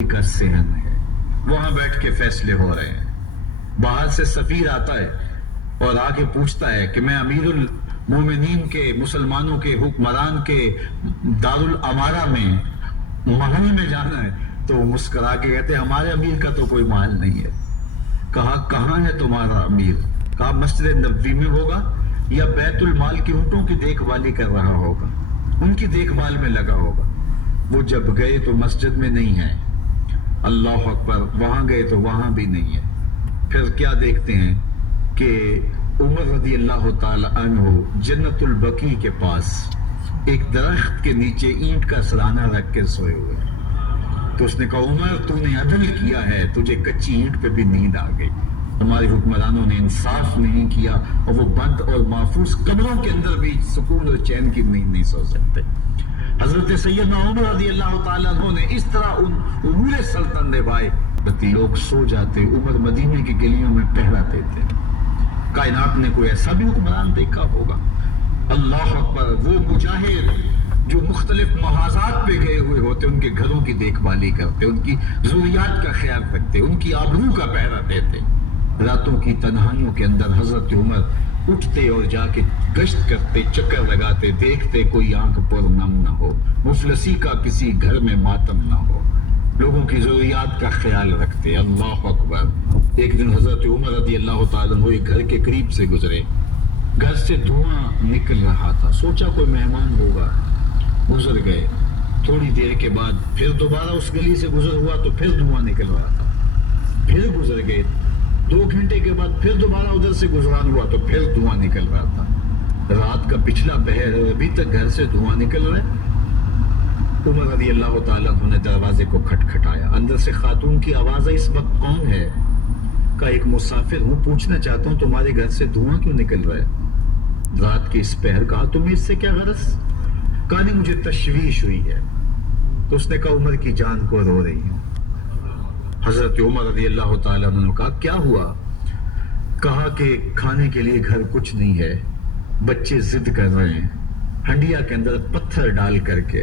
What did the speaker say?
का सहन है, वहां बैठ के फैसले हो रहे हैं। बाहर से सफीर आता है और आके पूछता है कि मैं अमीरुल मोमिनीन के, मुसलमानों के हुक्मरान के दारुल अमारा में महल में जाना है, तो वो मुस्कुरा के कहते हैं हमारे अमीर का तो कोई महल नहीं है। कहा कहाँ है तुम्हारा अमीर? कहा मस्जिद नबवी में होगा या बैतुल माल की ऊँटों की देखभाली कर रहा होगा, उनकी देखभाल में लगा होगा। वो जब गए तो मस्जिद में नहीं है, अल्लाह अकबर, वहां गए तो वहां भी नहीं है। फिर क्या देखते हैं कि उमर रदी अल्लाह ताला अन्हु जन्नतुल बकी के पास एक दरख्त के नीचे ईंट का सराहना रख के सोए हुए। तो उसने कहा उमर, तूने अदल किया है, तुझे कच्ची ईंट पे भी नींद आ गई। हमारे हुक्मरानों ने इंसाफ नहीं किया और वो बंद और महफूज कमरों के अंदर भी सुकून और चैन की नींद नहीं सो सकते। हजरत सैयदना उमर रज़ी अल्लाह ताला अन्हु ने इस तरह उन उमूर सल्तनत निभाए। लोग सो जाते, उमर मदीने की गलियों में पहरा देते। कायनात ने कोई ऐसा भी हुक्मरान देखा होगा? अल्लाह अकबर, वो मुजाहिद जो मुख्तलिफ महाजात पे गए हुए होते, उनके घरों की देखभाली करते, उनकी ज़ुर्रियात का ख्याल रखते, उनकी आबरू का पहरा देते। रातों की तन्हाइयों के अंदर हजरत उमर उठते और जाके गश्त करते, चक्कर लगाते, देखते कोई आंख पर नम न हो, मुफलसी का किसी घर में मातम न हो, लोगों की ज़रूरियात का ख्याल रखते। अल्लाह अकबर। एक दिन हजरत उमर रज़ी अल्लाह ताला अन्हु एक घर के करीब से गुजरे, घर से धुआं निकल रहा था, सोचा कोई मेहमान होगा, गुजर गए। थोड़ी देर के बाद फिर दोबारा उस गली से गुजर हुआ तो फिर धुआं निकल रहा था, फिर गुजर गए। 2 घंटे के बाद फिर दोबारा उधर से गुजरान हुआ तो फिर धुआं निकल रहा था। रात का पिछला पहर, अभी तक घर से धुआं निकल रहा है। उमर रज़ी अल्लाह ताला अन्हु ने दरवाजे को खटखटाया। अंदर से खातून की आवाज आई, इस वक्त कौन है? का एक मुसाफिर हूँ, पूछना चाहता हूँ तुम्हारे घर से धुआं क्यों निकल रहा है रात के इस पहर? कहा तुम्हें इससे क्या गरज? कहा नहीं, मुझे तशवीश हुई है। तो उसने कहा उमर की जान को रो रही हूँ। हजरत उमर रज़ी अल्लाह ताला अन्हु ने कहा क्या हुआ? कहा कि खाने के लिए घर कुछ नहीं है, बच्चे जिद कर रहे हैं, हंडिया के अंदर पत्थर डाल करके